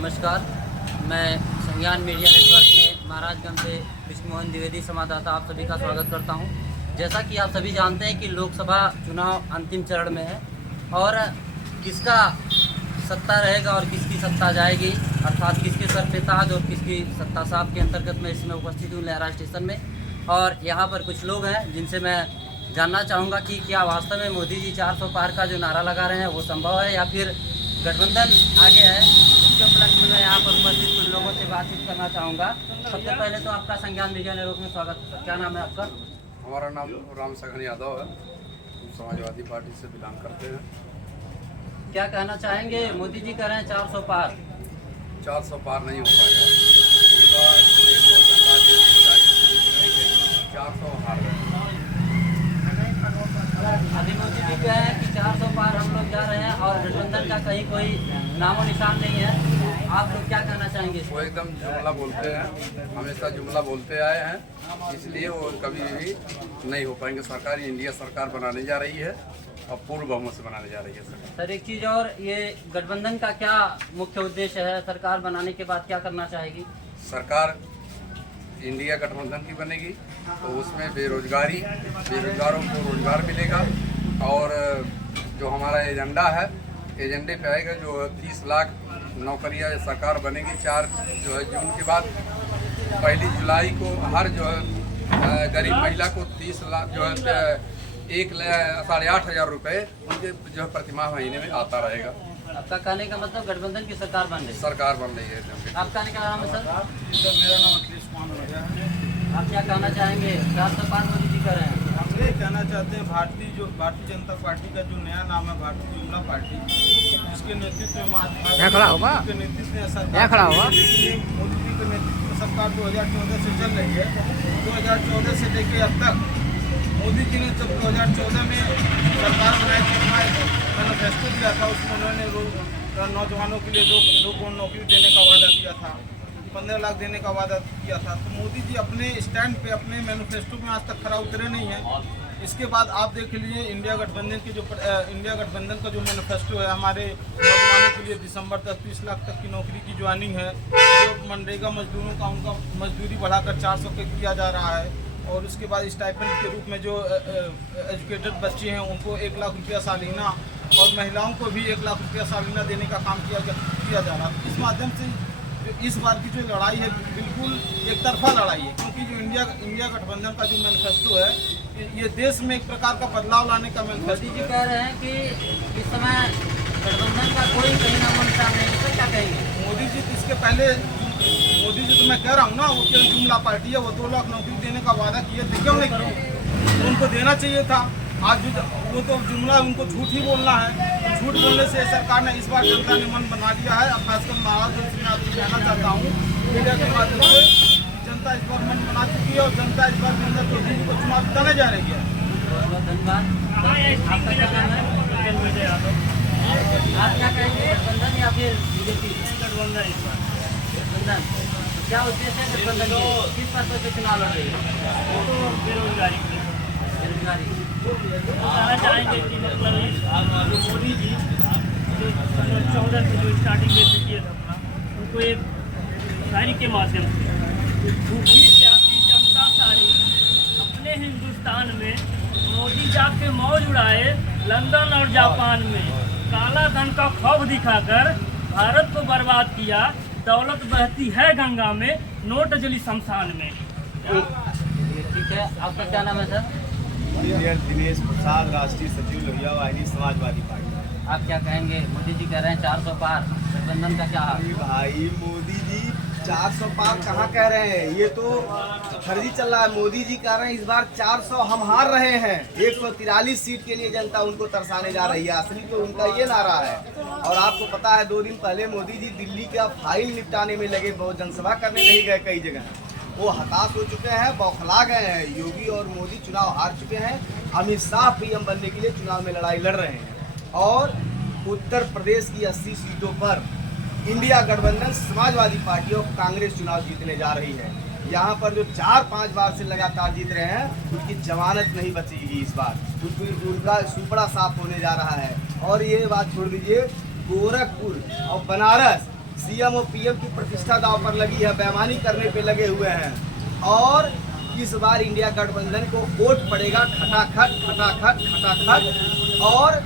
नमस्कार, मैं संज्ञान मीडिया नेटवर्क में महाराजगंज से विष्णु मोहन द्विवेदी संवाददाता आप सभी का स्वागत करता हूं। जैसा कि आप सभी जानते हैं कि लोकसभा चुनाव अंतिम चरण में है और किसका सत्ता रहेगा और किसकी सत्ता जाएगी, अर्थात किसके सर पे ताज और किसकी सत्ता साहब के अंतर्गत मैं इसमें उपस्थित हूँ लहरा स्टेशन में। और यहाँ पर कुछ लोग हैं जिनसे मैं जानना चाहूँगा कि क्या वास्तव में मोदी जी 400 पार का जो नारा लगा रहे हैं वो संभव है या फिर गठबंधन आगे है। इसके उपलक्ष्य में मैं यहाँ पर उपस्थित कुछ लोगों से बातचीत करना चाहूँगा। सबसे पहले तो आपका संज्ञान मीडिया नेटवर्क में स्वागत। क्या नाम है आपका? हमारा नाम राम सघन यादव है, समाजवादी पार्टी से बिलोंग करते हैं। क्या कहना चाहेंगे? मोदी जी कह रहे हैं 400 पार। 400 पार नहीं हो पाएगा, उनका 400 हार गए। अभी मोदी जी कह रहे हैं कि 400 पार हम लोग जा रहे हैं और गठबंधन का कहीं कोई नामो निशान नहीं है। आप लोग क्या कहना चाहेंगे? वो एकदम जुमला बोलते हैं, हमेशा जुमला बोलते आए हैं, इसलिए वो कभी भी नहीं हो पाएंगे। सरकार इंडिया सरकार बनाने जा रही है और पूर्ण बहुमत से बनाने जा रही है सर, एक चीज़ और, ये गठबंधन का क्या मुख्य उद्देश्य है? सरकार बनाने के बाद क्या करना चाहेगी सरकार? इंडिया गठबंधन की बनेगी तो उसमें बेरोजगारों को रोजगार मिलेगा और जो हमारा एजेंडा है, एजेंडे पे आएगा जो 30 लाख नौकरियां सरकार बनेगी 4 जून के बाद। 1 जुलाई को हर गरीब महिला को 30 लाख 1,08,000 रुपये उनके प्रतिमाह महीने में आता रहेगा। आपका कहने का मतलब गठबंधन की सरकार बन रही है? सरकार बन रही है। आप कहने का नाम है सर? मेरा नाम अखिलेश कुमार हो गया है। आप क्या कहना चाहेंगे? 400 पार मोदी जी कर रहे हैं। हम ये कहना चाहते हैं भारतीय जनता पार्टी का जो नया नाम है भारतीय जनता पार्टी, इसके नेतृत्व में के नेतृत्व में सरकार मोदी जी के नेतृत्व में सरकार 2014 से चल रही है। 2014 से लेकर अब तक मोदी जी ने जब 2014 में सरकार बनाई तो मैनिफेस्टो दिया था, उसमें उन्होंने नौजवानों के लिए 2 करोड़ नौकरी देने का वादा किया था, 15 लाख देने का वादा किया था। तो मोदी जी अपने स्टैंड पे, अपने मैनिफेस्टो में आज तक खरा उतरे नहीं हैं। इसके बाद आप देख लीजिए इंडिया गठबंधन का जो मैनिफेस्टो है हमारे नौजवानों के लिए दिसंबर तक 30 लाख तक की नौकरी की ज्वाइनिंग है। जो मनरेगा मजदूरों का उनका मजदूरी बढ़ाकर 400 के किया जा रहा है और उसके बाद स्टाइपेंड के रूप में जो एजुकेटेड बच्चे हैं उनको 1 लाख रुपया सालाना और महिलाओं को भी 1 लाख रुपया सालाना देने का काम किया जा रहा है। इस माध्यम से इस बार की जो लड़ाई है बिल्कुल एक तरफा लड़ाई है, क्योंकि जो इंडिया गठबंधन का जो मैनिफेस्टो है ये देश में एक प्रकार का बदलाव लाने का मैनिफेस्टो है। मोदी जी कह रहे हैं कि इस समय गठबंधन का कोई कहीं नामो निशान नहीं है। क्या कहेंगे? मोदी जी तो मैं कह रहा हूँ ना, वो केवल जुमला पार्टी है। वो 2 लाख नौकरी देने का वादा किए थे, क्यों नहीं किए? तो उनको देना चाहिए था। आज वो तो जुमला, उनको झूठ ही बोलना है। झूठ बोलने से सरकार ने इस बार जनता ने मन बना लिया है। अब खासकर महाराजगंज से मैं आपको कहना चाहता हूँ मीडिया के माध्यम से, जनता इस बार मन बना चुकी है और जनता इस बार नरेंद्र मोदी जी को चुनाव जिताने जा रही है। धन्यवाद। आपका क्या नाम है? आप क्या कहेंगे, गठबंधन या फिर बीजेपी? गठबंधन। क्या उद्देश्य है गठबंधन के? किस पर्पज से चुनाव लड़ रही है? बेरोजगारी। बताना चाहेंगे कि मतलब मोदी जी जो 14 से जो स्टार्टिंग में किए थे अपना, उनको एक शायरी के माध्यम से भूखी प्यासी जनता सारी अपने हिंदुस्तान में, मोदी जाके मौज उड़ाए लंदन और जापान में, काला धन का खौफ दिखाकर भारत को बर्बाद किया, दौलत बहती है गंगा में, नोट जली शमशान में। ठीक है, आपका क्या नाम है सर? दिनेश प्रसाद, राष्ट्रीय सचिव लोहिया वाहिनी समाजवादी पार्टी। आप क्या कहेंगे? मोदी जी कह रहे हैं 400 पार, गठबंधन का क्या हाल? भाई मोदी जी 400 पार कहाँ कह रहे हैं? ये तो फर्जी चल रहा है। मोदी जी कह रहे हैं इस बार 400 हम हार रहे हैं। 143 सीट के लिए जनता उनको तरसाने जा रही है। असली तो उनका ये नारा है। और आपको पता है 2 दिन पहले मोदी जी दिल्ली का फाइल निपटाने में लगे, बहुत जनसभा करने नहीं गए कई जगह। वो हताश हो चुके हैं, बौखला गए हैं। योगी और मोदी चुनाव हार चुके हैं। अमित शाह पीएम बनने के लिए चुनाव में लड़ाई लड़ रहे हैं और उत्तर प्रदेश की 80 सीटों पर इंडिया गठबंधन समाजवादी पार्टी और कांग्रेस चुनाव जीतने जा रही है। यहाँ पर जो 4-5 बार से लगातार जीत रहे हैं उनकी जमानत नहीं बचेगी इस बार। उनका सुपड़ा साफ होने जा रहा है। और ये बात छोड़ दीजिए, गोरखपुर और बनारस सीएम और पीएम की प्रतिष्ठा दांव पर लगी है, बेईमानी करने पे लगे हुए हैं। और इस बार इंडिया गठबंधन को वोट पड़ेगा खटाखट खटाखट खटाखट। और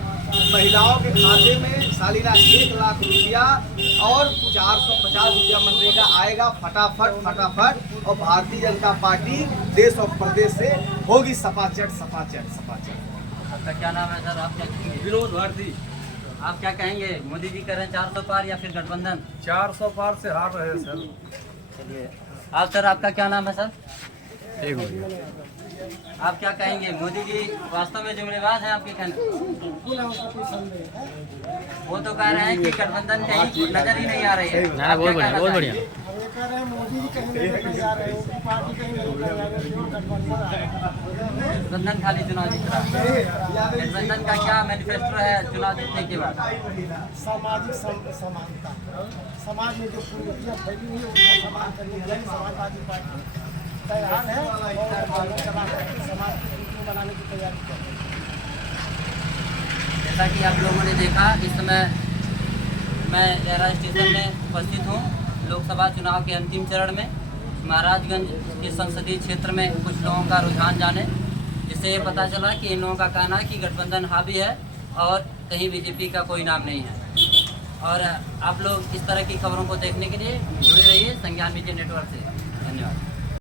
महिलाओं के खाते में सालाना 1 लाख रुपया और 450 रुपया मनरेगा आएगा फटाफट फटाफट। और भारतीय जनता पार्टी देश और प्रदेश से होगी सपाचट सपाचट सपाचट। आपका क्या नाम है सर? आप क्या कहेंगे? विनोद भारती। आप क्या कहेंगे, मोदी जी कह रहे हैं 400 पार या फिर गठबंधन? 400 पार से हार रहे हैं सर। चलिए आप सर, आपका क्या नाम है सर? आप क्या कहेंगे, मोदी जी वास्तव में जुमलेबाज हैं आपके कहने? वो तो कह रहे हैं कि गठबंधन कहीं नजर ही नहीं आ रही है। ना बहुत बढ़िया, बहुत बढ़िया। कह रहे हैं मोदी जी कहीं नहीं जा रहे हैं, उनकी पार्टी कहीं नहीं जा रही है, गठबंधन आ रहा है। गठबंधन खाली चुनाव जीत रहा है। गठबंधन का क्या मैनिफेस्टो है चुनाव जीतने के बाद? सामाजिक समानता, समाज में जो कुरीतियाँ फैली हुई है उसका समाप्त करने के लिए समाजवादी पार्टी तैयार है और समाज की कुरीतियाँ बनाने की तैयारी कर रही है। जैसा कि आप लोगों ने देखा, इस समय मैं एरा स्टेशन में उपस्थित हूँ लोकसभा चुनाव के अंतिम चरण में। महाराजगंज के संसदीय क्षेत्र में कुछ लोगों का रुझान जाने, जिससे ये पता चला कि इन लोगों का कहना है कि गठबंधन हावी है और कहीं बीजेपी का कोई नाम नहीं है। और आप लोग इस तरह की खबरों को देखने के लिए जुड़े रहिए संज्ञान मीडिया नेटवर्क से। धन्यवाद।